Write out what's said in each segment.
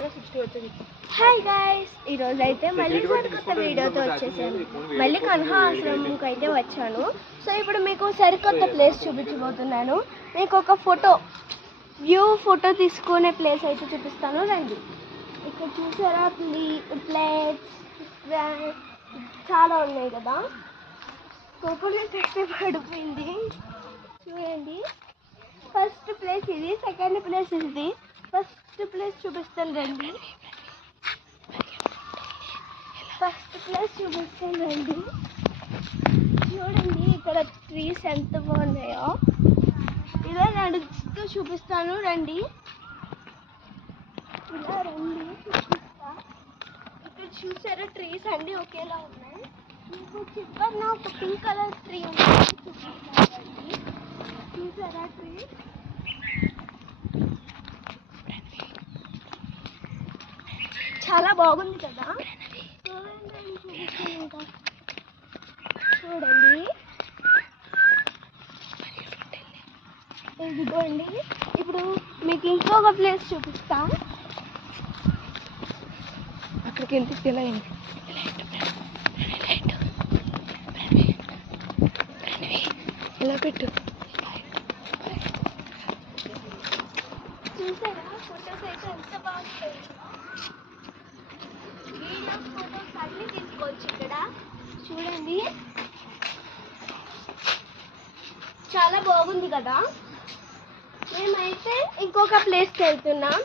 Hi guys, ఈరోజు అయితే మళ్ళీ సరికొత్త వీడియోతో వచ్చేసాను. మళ్ళీ కన్హా ఆశ్రమంకి అయితే వచ్చాను. సో ఇప్పుడు మీకు సరికొత్త ప్లేస్ చూపించబోతున్నాను. మీకు ఒక ఫోటో తీసుకునే ప్లేస్ అయితే చూపిస్తాను, రండి. ఇక్కడ చూసారా, ప్లేట్స్ చాలా ఉన్నాయి కదా. కోకోనట్ అయితే పడిపోయింది చూడండి. ఫస్ట్ ప్లేస్ ఇది, సెకండ్ ప్లేస్ ఇది. ఫస్ట్ ప్లేస్ చూపిస్తాను రండి. చూడండి ఇక్కడ ట్రీస్ ఎంత బాగున్నాయో. ఇలా నడుస్తూ చూపిస్తాను రండి. ఇలా రండి చూపిస్తా. ఇక్కడ చూసారా, ట్రీస్ అన్నీ ఒకేలా ఉన్నాయి. మీకు చివరిన ఒక పింక్ కలర్ ట్రీ ఉంది, చూపిస్తాను. చూసారా ట్రీ? చాలా బాగుంది కదా. చూడండి, ఇదిగోండి. ఇప్పుడు మీకు ఇంకొక ప్లేస్ చూపిస్తా. అక్కడికి ఎందుకు తెలియండి. ఇలా పెట్టు. చూసారా, ఫొటోస్ అయితే ఎంత బాగుంటాయి. వీడియోస్, ఫొటోస్ అన్నీ తీసుకోవచ్చు ఇక్కడ. చూడండి, చాలా బాగుంది కదా. మేమైతే ఇంకొక ప్లేస్కి వెళ్తున్నాం.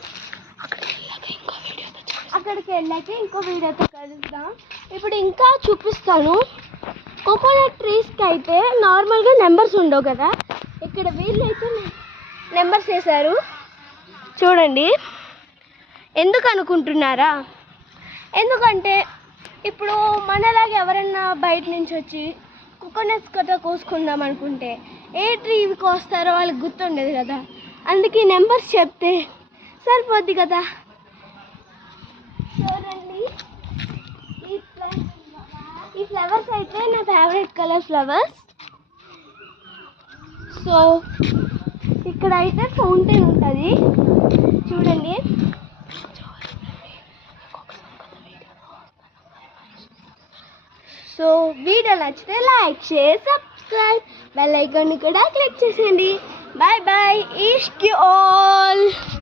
అక్కడికి వెళ్ళాక ఇంకో వీడియోతో కలుద్దాం. ఇప్పుడు ఇంకా చూపిస్తాను. కోకోనట్ ట్రీస్కి అయితే నార్మల్గా నెంబర్స్ ఉండవు కదా. ఇక్కడ వీళ్ళైతే నెంబర్స్ వేశారు చూడండి. ఎందుకు అనుకుంటున్నారా? ఎందుకంటే ఇప్పుడు మనలాగా ఎవరన్నా బయట నుంచి వచ్చి కోకోనట్స్ కదా కోసుకుందాం అనుకుంటే ఏ ట్రీవి కోస్తారో వాళ్ళకి గుర్తుండదు కదా. అందుకే నెంబర్స్ చెప్తే సరిపోద్ది కదా. చూడండి, ఈ ఫ్లవర్స్ అయితే నా ఫేవరెట్ కలర్ ఫ్లవర్స్. సో ఇక్కడ అయితే ఫౌంటైన్ ఉంటుంది చూడండి. సో వీడియో నచ్చితే like, share, subscribe, bell icon కూడా క్లిక్ చేసేయండి. Bye bye, wish you all.